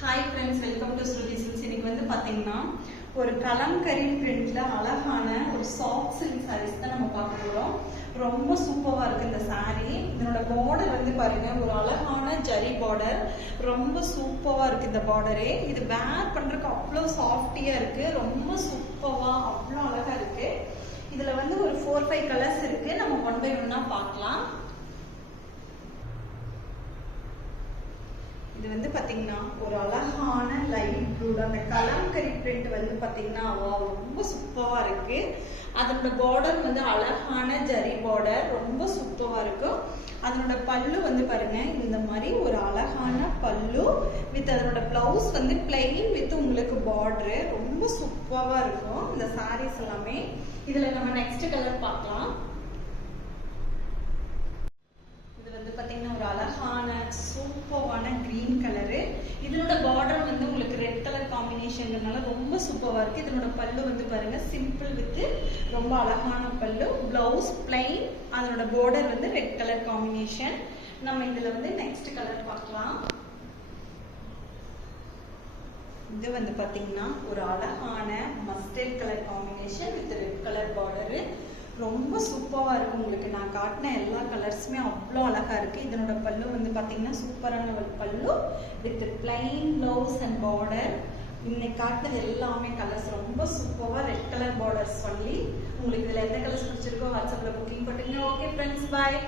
Hi friends, welcome to Shruti silks. இன்னைக்கு வந்து பார்த்தீங்கன்னா ஒரு கலம்கரி பிரிண்ட்ல அழகான ஒரு சாஃப்ட் சில்க் சாரீஸ் தான் நம்ம பார்க்க போகிறோம். ரொம்ப சூப்பராக இருக்கு இந்த சாரீ. இதனோட பார்டர் வந்து பாருங்க, ஒரு அழகான ஜரி பார்டர், ரொம்ப சூப்பராக இருக்கு இந்த பார்டரே. இது வேர் பண்றதுக்கு அவ்வளோ சாஃப்டியா இருக்கு, ரொம்ப சூப்பராக அவ்வளோ அழகா இருக்கு. இதுல வந்து ஒரு 4-5 கலர்ஸ் இருக்கு. நம்ம ஒன் பை ஒன்னா பார்க்கலாம். இது வந்து பாத்தீங்கன்னா ஒரு அழகான லைட் ப்ளூ, அந்த கலம்கரி பிரிண்ட் வந்து பாத்தீங்கன்னா ரொம்ப சூப்பரா இருக்கு. அதனோட பார்டர் வந்து அழகான ஜரி பார்டர், ரொம்ப சூப்பரா இருக்கும். அதனோட பல்லு வந்து பாருங்க, இந்த மாதிரி ஒரு அழகான பல்லு வித் அதனோட பிளவுஸ் வந்து பிளெயின் வித் உங்களுக்கு பார்டர், ரொம்ப சூப்பரா இருக்கும் இந்த சாரீஸ் எல்லாமே. இதுல நம்ம நெக்ஸ்ட் கலர் பார்க்கலாம். பாத்தீங்கன்னா ஒரு அழகான சூப்பரான கிரீன் கலரு. இதனோட பார்டர் வந்து உங்களுக்கு ரெட் கலர் காம்பினேஷன்னால ரொம்ப சூப்பரா இருக்கு. இதனோட பல்லு வந்து பாருங்க, சிம்பிள் வித் ரொம்ப அழகான பல்லு, பிளவுஸ் பிளைன், அதனோட பார்டர் வந்து ரெட் கலர் காம்பினேஷன். நம்ம இதுல வந்து நெக்ஸ்ட் கலர் பார்க்கலாம். இது வந்து பாத்தீங்கன்னா ஒரு அழகான mustard colour combination with red colour border, ரொம்ப சூப்பராக இருக்கும். உங்களுக்கு நான் காட்டின எல்லா கலர்ஸுமே அவ்வளோ அழகா இருக்கு. இதனோட பல்லு வந்து பார்த்தீங்கன்னா சூப்பரான ஒரு பல்லு with plain blouse and border. இன்னைக்கு காட்டினது எல்லாமே கலர்ஸ் ரொம்ப சூப்பராக ரெட் கலர் பார்டர்ஸ் சொல்லி. உங்களுக்கு இதில் எந்த கலர்ஸ் பிடிச்சிருக்கோ வாட்ஸ்அப்பில் புக்கிங் பண்ணுங்க. ஓகே ஃப்ரெண்ட்ஸ், பாய்.